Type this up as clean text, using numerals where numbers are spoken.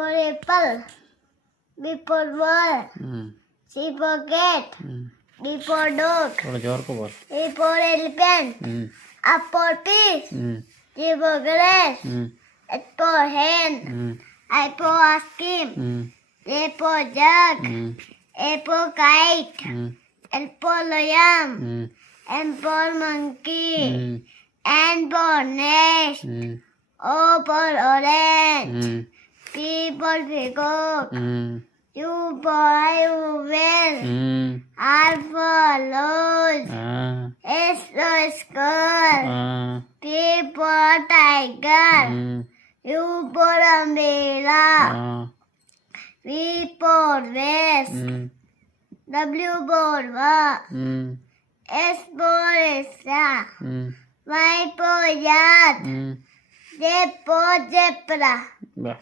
for apple. B for ball. C for cat. D for dog. थोड़ा जोर को बोल. E for elephant. F for fish. G for grass. H for hen. I for ice cream. J for jug. A for kite. L for lion. M for monkey. N for nest. O for orange. P for peacock. U for whale. R for rose. S for skull. T for tiger. U for umbrella. V for vase. W for walk. S for star. Y for yacht. Z for zebra. बस.